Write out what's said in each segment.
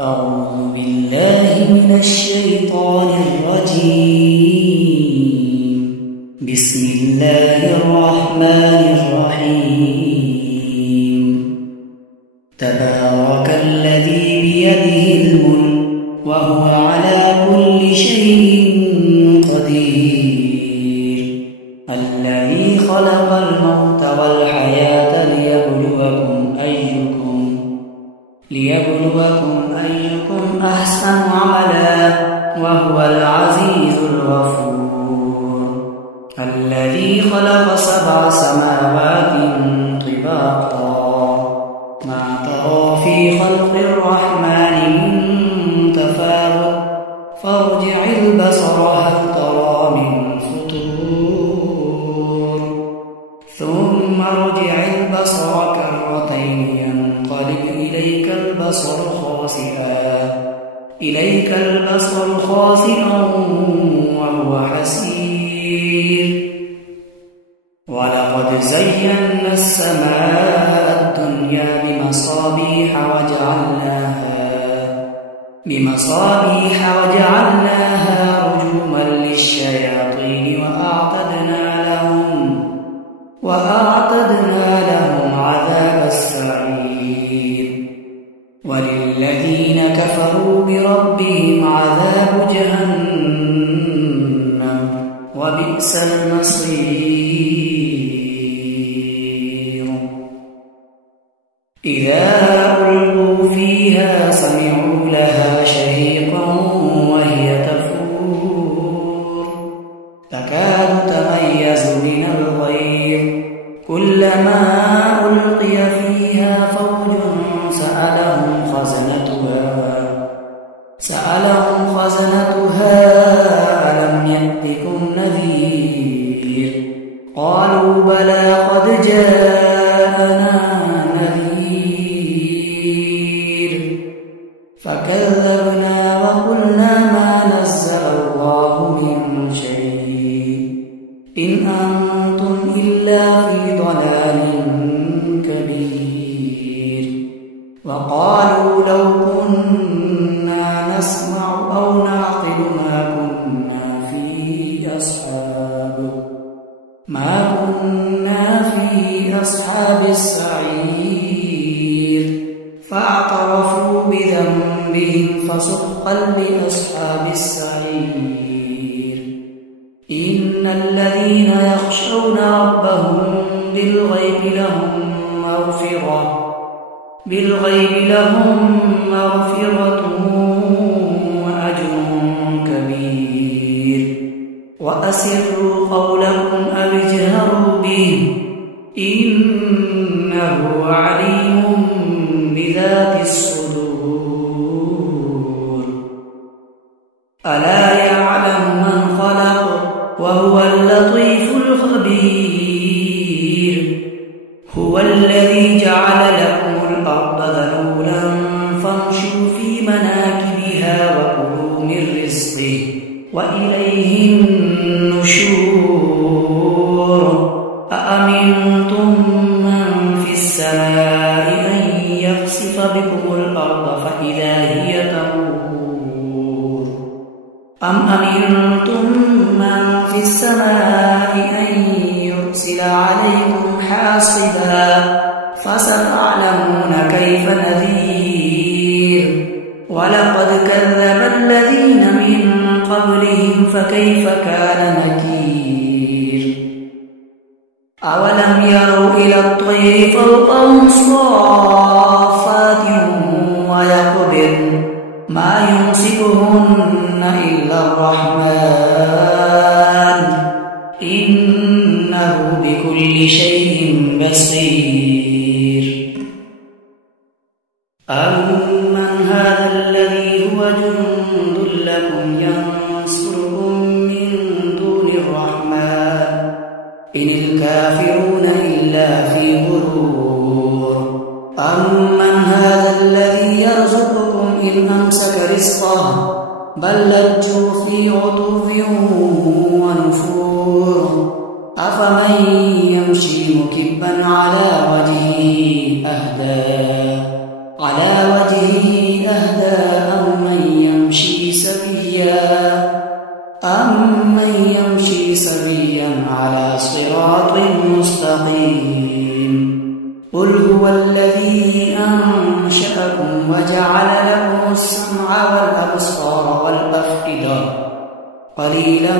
أعوذ بالله من الشيطان الرجيم. بسم الله الرحمن الرحيم. تبارك الذي بيده الملك وهو على كل شيء قدير. الذي خلق الموت والحياة ليبلوكم أيكم أحسن عملا وهو العزيز الغفور. الذي خلق 7 سماوات طباقا ما ترى في خلق الرحمن من تفاوت فارجع البصر هل ترى من فطور ثم ارجع البصر كرتين ينقلب إليك البصر خاسئا وهو حسير. ولقد زينا السماء الدنيا بمصابيح وجعلناها رجوما للشياطين وأعتدنا لهم عذاب السعير. وللذين كفروا بربهم عذاب جهنم وبئس المصير. إذا ألقوا فيها سمعوا لها شهيقا وهي تفور تكاد تميز من الغيظ كلما ألقي فيها فوج سألهم خزنتها ألم يأتكم نذير قالوا بلى قد جاءنا نذير فكذبنا وقلنا ما نزل الله من شيء إن أنتم إلا في ضلال كبير. وقالوا لو كنا نسمع أو نعقل ما كنا في أصحاب السعير. فاعترفوا بذنبهم فسحقا لأصحاب السعير. إن الذين يخشون ربهم بالغيب لهم مغفرة وأجر كبير. وأسروا قولكم أو اجهروا به إنه عليم بذات الصدور. ألا يعلم من خلق وهو اللطيف الخبير. هو الذي جعل لكم الأرض ذلولا فامشوا في مناكبها وكلوا من رزقه وإليه النشور. أأمنتم من في السماء أن يخسف بكم الأرض فإذا هي تمور أم أمنتم من في السماء أن يرسل عليكم حاصبا فستعلمون كيف نذير. ولقد كذب الذين من قبلهم فكيف كان نكير. أولم يروا إلى الطير فوقهم صافات ويقبضن ما يمسكهن إلا الرحمن إنه بكل شيء بصير. أمن هذا الذي هو جند لكم ينصركم من دون الرحمن إن الكافرون إلا في غرور. أمن هذا الذي يرزقكم إن أمسك رزقه بل لجوا في عتو ونفور. أفمن يمشي مكبا على وجهه أهدى وجعل لكم السمع والأبصار والأفئدة قليلا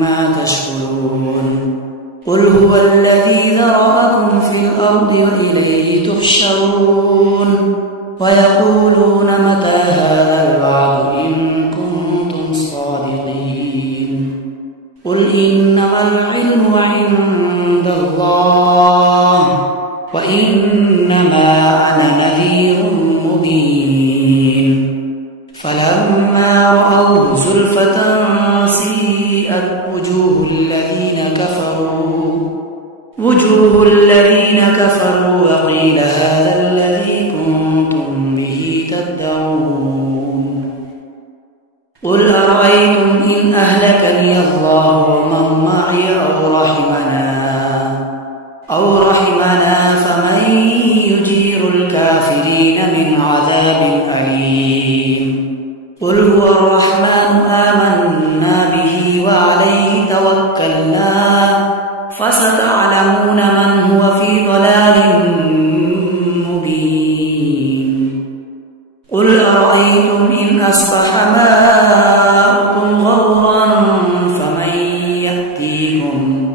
ما تشكرون قل هو الذي ذرأكم في الأرض وإليه تحشرون ويقولون متى هذا الوعد إن كنتم صادقين قل إنما العلم عند الله وإنما أنا نذير مبين فلما رأوه زلفة سيئت وجوه الذين كفروا وقيل هذا الذي كنتم به تدعون قل أرأيتم إن أهلكني الله ومن معي أو رحمنا فمن يجير الكافرين من عذاب أليم قل هو الرحمن آمنا به وعليه توكلنا فستعلمون من هو في ضلال مبين قل أرأيتم إن أصبح ماؤكم غورا فمن يأتيكم